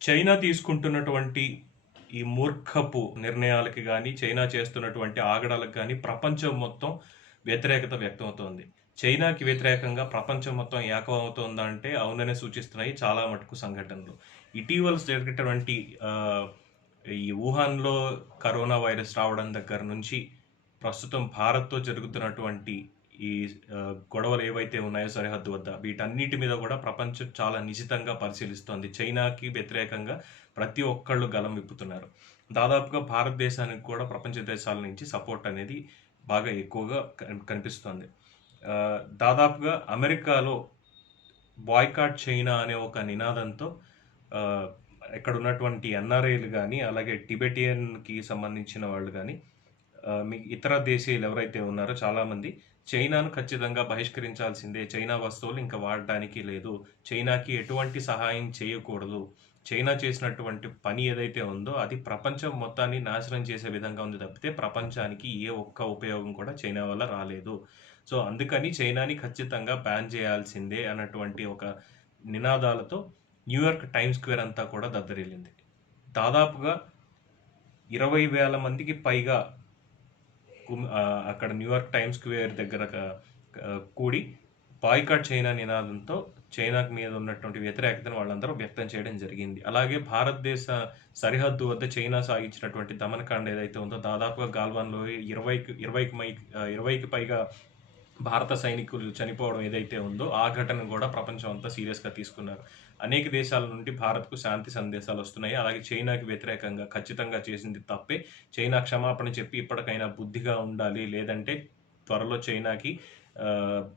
China తీసుకుంటున్నటువంటి ఈ మూర్ఖపు నిర్ణయాలకి కానీ చైనా చేస్తున్నటువంటి ఆగడాలకు కానీ ప్రపంచం మొత్తం వ్యతిరేకత వ్యక్తమవుతోంది. చైనాకి వ్యతిరేకంగా ప్రపంచం మొత్తం ఏకమవుతోందా అంటే అవుననే సూచిస్తున్నాయి చాలా మటుకు సంఘటనలు. ఇటీవల జరిగినటువంటి ఈ వుహాన్లో కరోనా వైరస్ రావడం దగ్గర నుంచి ప్రస్తుతం భారత్తో జరుగుతున్నటువంటి ఈ గొడవలు ఏవైతే ఉన్నాయో సరిహద్దు వద్ద వీటన్నిటి మీద కూడా ప్రపంచం చాలా నిశితంగా పరిశీలిస్తోంది. చైనాకి వ్యతిరేకంగా ప్రతి ఒక్కళ్ళు గలం విప్పుతున్నారు. దాదాపుగా భారతదేశానికి కూడా ప్రపంచ దేశాల నుంచి సపోర్ట్ అనేది బాగా ఎక్కువగా కని- కనిపిస్తోంది. దాదాపుగా అమెరికాలో బాయ్కాట్ చైనా అనే ఒక నినాదంతో ఇక్కడ ఉన్నటువంటి ఎన్ఆర్ఐలు కానీ అలాగే టిబెటియన్కి సంబంధించిన వాళ్ళు కానీ మీ ఇతర దేశీయులు ఎవరైతే ఉన్నారో చాలామంది చైనాను ఖచ్చితంగా బహిష్కరించాల్సిందే. చైనా వస్తువులు ఇంకా వాడడానికి లేదు. చైనాకి ఎటువంటి సహాయం చేయకూడదు. చైనా చేసినటువంటి పని ఏదైతే ఉందో అది ప్రపంచం మొత్తాన్ని నాశనం చేసే విధంగా ఉంది తప్పితే ప్రపంచానికి ఏ ఒక్క ఉపయోగం కూడా చైనా వల్ల రాలేదు. సో అందుకని చైనాని ఖచ్చితంగా బ్యాన్ చేయాల్సిందే అన్నటువంటి ఒక నినాదాలతో న్యూయార్క్ టైమ్ స్క్వేర్ అంతా కూడా దద్దరిల్లింది. దాదాపుగా ఇరవై వేల మందికి పైగా అక్కడ న్యూయార్క్ టైమ్ స్క్వేర్ దగ్గర కూడి బాయ్కాట్ చైనా నినాదంతో చైనాకు మీద ఉన్నటువంటి వ్యతిరేకతను వాళ్ళందరూ వ్యక్తం చేయడం జరిగింది. అలాగే భారతదేశ సరిహద్దు వద్ద చైనా సాగించినటువంటి దమనకాండ ఏదైతే ఉందో దాదాపుగా గాల్వాన్లో ఇరవైకి ఇరవైకి మై ఇరవైకి పైగా భారత సైనికులు చనిపోవడం ఏదైతే ఉందో ఆ ఘటన కూడా ప్రపంచం అంతా సీరియస్గా తీసుకున్నారు. అనేక దేశాల నుండి భారత్కు శాంతి సందేశాలు వస్తున్నాయి. అలాగే చైనాకి వ్యతిరేకంగా ఖచ్చితంగా చేసింది తప్పే. చైనా క్షమాపణ చెప్పి ఇప్పటికైనా బుద్ధిగా ఉండాలి. లేదంటే త్వరలో చైనాకి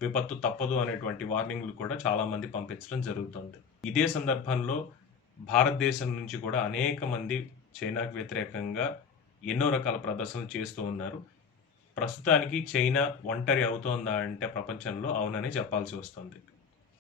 విపత్తు తప్పదు అనేటువంటి వార్నింగ్లు కూడా చాలామంది పంపించడం జరుగుతుంది. ఇదే సందర్భంలో భారతదేశం నుంచి కూడా అనేక మంది చైనాకు వ్యతిరేకంగా ఎన్నో రకాల ప్రదర్శనలు చేస్తూ ఉన్నారు. ప్రస్తుతానికి చైనా ఒంటరి అవుతోందా అంటే ప్రపంచంలో అవునని చెప్పాల్సి వస్తుంది.